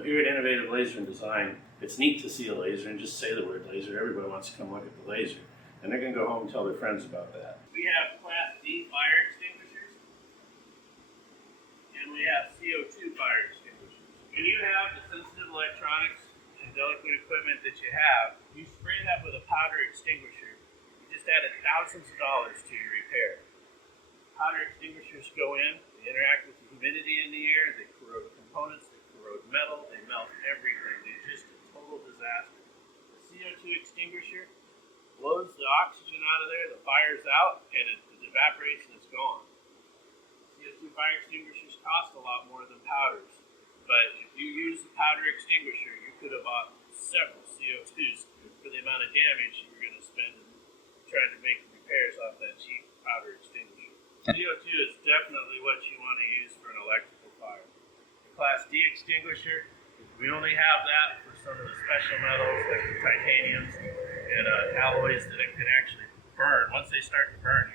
Well, here at Innovative Laser and Design, it's neat to see a laser and just say the word laser. Everybody wants to come look at the laser. And they're going to go home and tell their friends about that. We have Class D fire extinguishers, and we have CO2 fire extinguishers. When you have the sensitive electronics and delicate equipment that you have, you spray that with a powder extinguisher. You just added thousands of dollars to your repair. Powder extinguishers go in, they interact with the humidity in the air, they corrode components, they corrode metal, they melt everything. They're just a total disaster. The CO2 extinguisher blows the oxygen out of there, the fire's out, and it evaporates and it's gone. CO2 fire extinguishers cost a lot more than powders, but if you use the powder extinguisher, you could have bought several CO2s for the amount of damage you were going to spend trying to make repairs off that cheap powder extinguisher. CO2 is definitely what you want to use for an electrical fire. The Class D extinguisher, we only have that for some of the special metals like the titaniums and alloys that it can actually burn. Once they start to burn,